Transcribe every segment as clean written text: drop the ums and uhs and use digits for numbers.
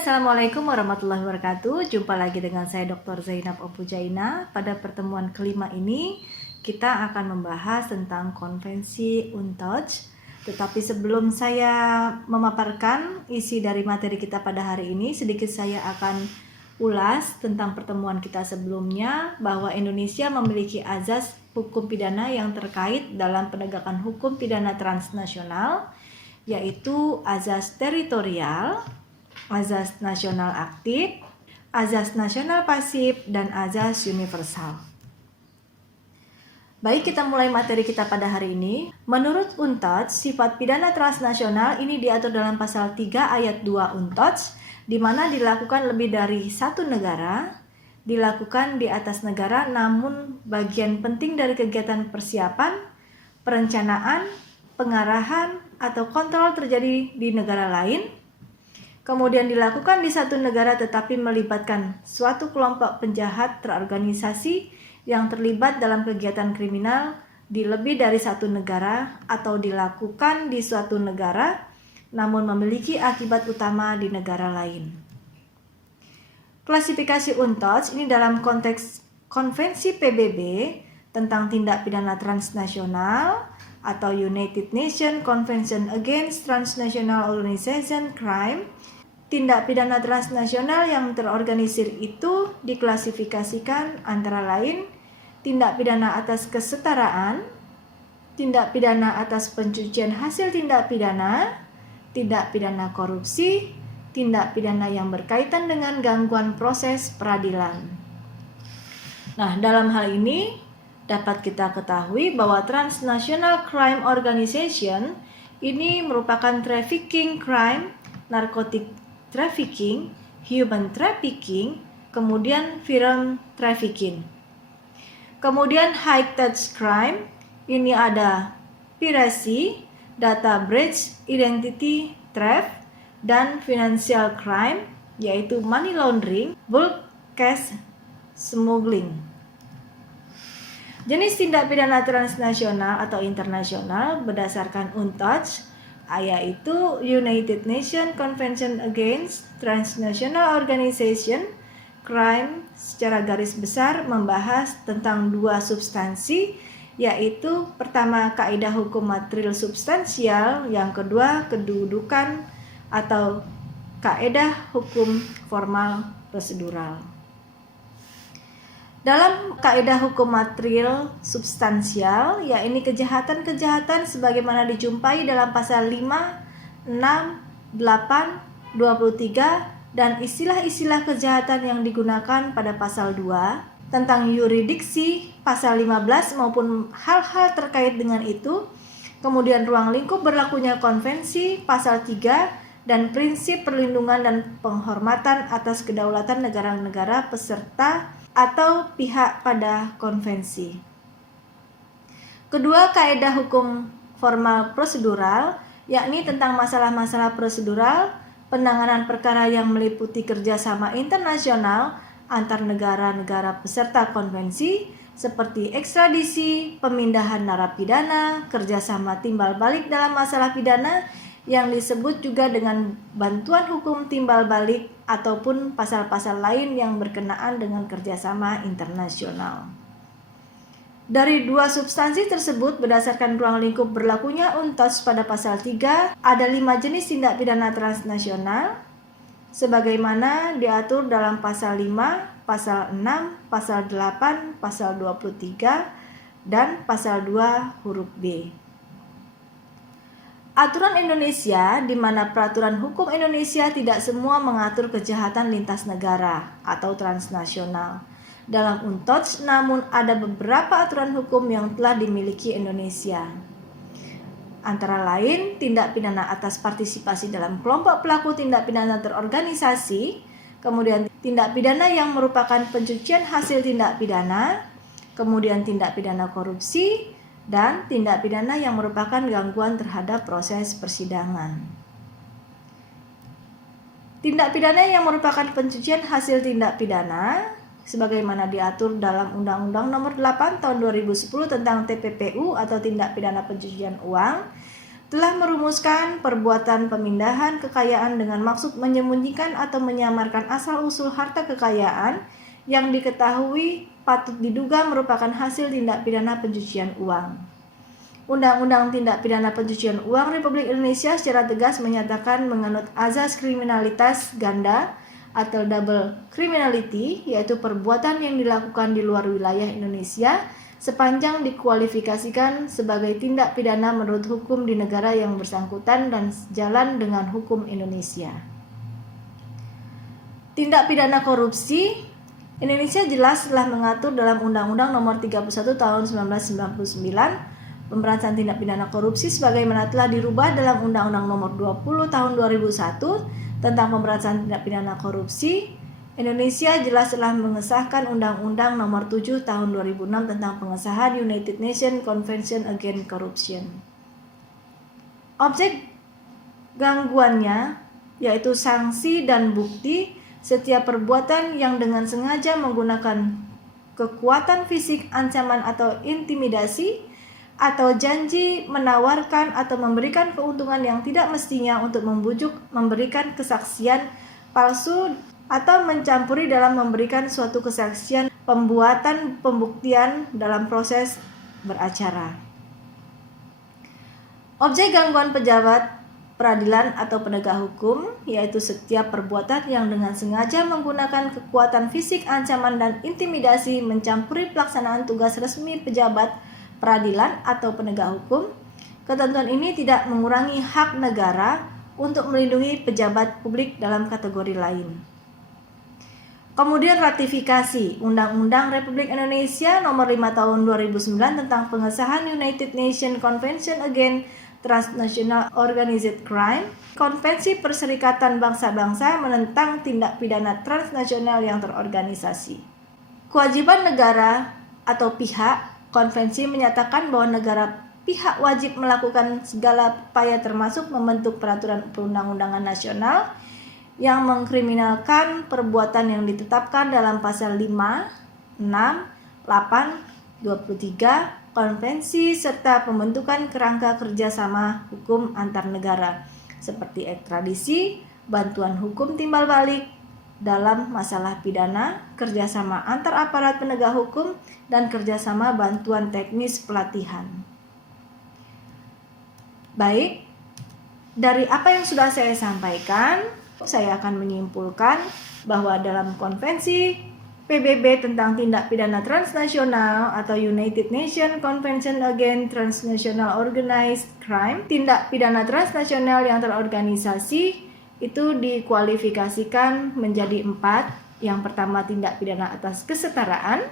Assalamualaikum warahmatullahi wabarakatuh. Jumpa lagi dengan saya Dr. Zainab Opujaina. Pada pertemuan kelima ini kita akan membahas tentang konvensi UNTODS. Tetapi sebelum saya memaparkan isi dari materi kita pada hari ini, sedikit saya akan ulas tentang pertemuan kita sebelumnya, bahwa Indonesia memiliki azas hukum pidana yang terkait dalam penegakan hukum pidana transnasional, yaitu azas teritorial, azas nasional aktif, azas nasional pasif, dan azas universal. Baik, kita mulai materi kita pada hari ini. Menurut UNTODS, sifat pidana transnasional ini diatur dalam pasal 3 ayat 2 UNTODS, di mana dilakukan lebih dari satu negara, dilakukan di atas negara, namun bagian penting dari kegiatan persiapan, perencanaan, pengarahan, atau kontrol terjadi di negara lain, kemudian dilakukan di satu negara tetapi melibatkan suatu kelompok penjahat terorganisasi yang terlibat dalam kegiatan kriminal di lebih dari satu negara, atau dilakukan di suatu negara namun memiliki akibat utama di negara lain. Klasifikasi UNTODS ini dalam konteks Konvensi PBB tentang tindak pidana transnasional atau United Nations Convention Against Transnational Organization Crime. Tindak pidana transnasional yang terorganisir itu diklasifikasikan antara lain tindak pidana atas kesetaraan, tindak pidana atas pencucian hasil tindak pidana korupsi, tindak pidana yang berkaitan dengan gangguan proses peradilan. Nah, dalam hal ini dapat kita ketahui bahwa Transnational Crime Organization ini merupakan trafficking crime, narkotik trafficking, human trafficking, kemudian film trafficking. Kemudian high touch crime, ini ada piracy, data breach, identity theft, dan financial crime, yaitu money laundering, bulk cash smuggling. Jenis tindak pidana transnasional atau internasional berdasarkan UNTODS yaitu United Nations Convention Against Transnational Organization Crime secara garis besar membahas tentang dua substansi, yaitu pertama kaidah hukum material substansial, yang kedua kedudukan atau kaidah hukum formal prosedural. Dalam kaidah hukum material substansial, yakni kejahatan-kejahatan sebagaimana dijumpai dalam pasal 5, 6, 8, 23 dan istilah-istilah kejahatan yang digunakan pada pasal 2 tentang yurisdiksi pasal 15 maupun hal-hal terkait dengan itu, kemudian ruang lingkup berlakunya konvensi pasal 3 dan prinsip perlindungan dan penghormatan atas kedaulatan negara-negara peserta atau pihak pada konvensi. Kedua, kaidah hukum formal prosedural, yakni tentang masalah-masalah prosedural, penanganan perkara yang meliputi kerjasama internasional antar negara-negara peserta konvensi, seperti ekstradisi, pemindahan narapidana, kerjasama timbal balik dalam masalah pidana, yang disebut juga dengan bantuan hukum timbal balik, ataupun pasal-pasal lain yang berkenaan dengan kerjasama internasional. Dari dua substansi tersebut, berdasarkan ruang lingkup berlakunya UNTODS pada pasal 3, ada 5 jenis tindak pidana transnasional, sebagaimana diatur dalam pasal 5, pasal 6, pasal 8, pasal 23, dan pasal 2 huruf B. Aturan Indonesia, di mana peraturan hukum Indonesia tidak semua mengatur kejahatan lintas negara atau transnasional dalam UNTODS, namun ada beberapa aturan hukum yang telah dimiliki Indonesia. Antara lain, tindak pidana atas partisipasi dalam kelompok pelaku tindak pidana terorganisasi, kemudian tindak pidana yang merupakan pencucian hasil tindak pidana, kemudian tindak pidana korupsi, dan tindak pidana yang merupakan gangguan terhadap proses persidangan. Tindak pidana yang merupakan pencucian hasil tindak pidana sebagaimana diatur dalam Undang-Undang Nomor 8 Tahun 2010 tentang TPPU atau tindak pidana pencucian uang, telah merumuskan perbuatan pemindahan kekayaan dengan maksud menyembunyikan atau menyamarkan asal-usul harta kekayaan yang diketahui patut diduga merupakan hasil tindak pidana pencucian uang. Undang-Undang Tindak Pidana Pencucian Uang Republik Indonesia secara tegas menyatakan menganut azas kriminalitas ganda atau double criminality, yaitu perbuatan yang dilakukan di luar wilayah Indonesia sepanjang dikualifikasikan sebagai tindak pidana menurut hukum di negara yang bersangkutan dan sejalan dengan hukum Indonesia. Tindak pidana korupsi Indonesia jelas telah mengatur dalam Undang-Undang Nomor 31 Tahun 1999 pemberantasan tindak pidana korupsi sebagaimana telah dirubah dalam Undang-Undang Nomor 20 Tahun 2001 tentang pemberantasan tindak pidana korupsi. Indonesia jelas telah mengesahkan Undang-Undang Nomor 7 Tahun 2006 tentang pengesahan United Nations Convention Against Corruption. Objek gangguannya yaitu sanksi dan bukti setiap perbuatan yang dengan sengaja menggunakan kekuatan fisik, ancaman atau intimidasi atau janji menawarkan atau memberikan keuntungan yang tidak mestinya untuk membujuk, memberikan kesaksian palsu atau mencampuri dalam memberikan suatu kesaksian pembuatan pembuktian dalam proses beracara. Objek gangguan pejabat peradilan atau penegak hukum yaitu setiap perbuatan yang dengan sengaja menggunakan kekuatan fisik, ancaman dan intimidasi mencampuri pelaksanaan tugas resmi pejabat peradilan atau penegak hukum. Ketentuan ini tidak mengurangi hak negara untuk melindungi pejabat publik dalam kategori lain. Kemudian ratifikasi Undang-Undang Republik Indonesia Nomor 5 Tahun 2009 tentang pengesahan United Nations Convention Against Transnational Organized Crime, Konvensi Perserikatan Bangsa-Bangsa menentang tindak pidana transnasional yang terorganisasi. Kewajiban negara atau pihak, konvensi menyatakan bahwa negara pihak wajib melakukan segala upaya termasuk membentuk peraturan perundang-undangan nasional yang mengkriminalkan perbuatan yang ditetapkan dalam pasal 5, 6, 8, 23 konvensi serta pembentukan kerangka kerjasama hukum antar negara seperti ekstradisi, bantuan hukum timbal balik dalam masalah pidana, kerjasama antar aparat penegak hukum, dan kerjasama bantuan teknis pelatihan. Baik, dari apa yang sudah saya sampaikan, saya akan menyimpulkan bahwa dalam konvensi PBB tentang tindak pidana transnasional atau United Nations Convention Against Transnational Organized Crime, tindak pidana transnasional yang terorganisasi itu dikualifikasikan menjadi 4. Yang pertama, tindak pidana atas kesetaraan,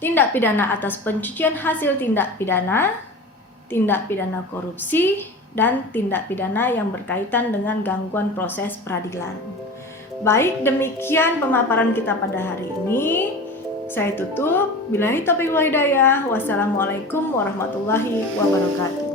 tindak pidana atas pencucian hasil tindak pidana korupsi, dan tindak pidana yang berkaitan dengan gangguan proses peradilan. Baik, demikian pemaparan kita pada hari ini. Saya tutup. Billahi taufiq wal hidayah. Wassalamualaikum warahmatullahi wabarakatuh.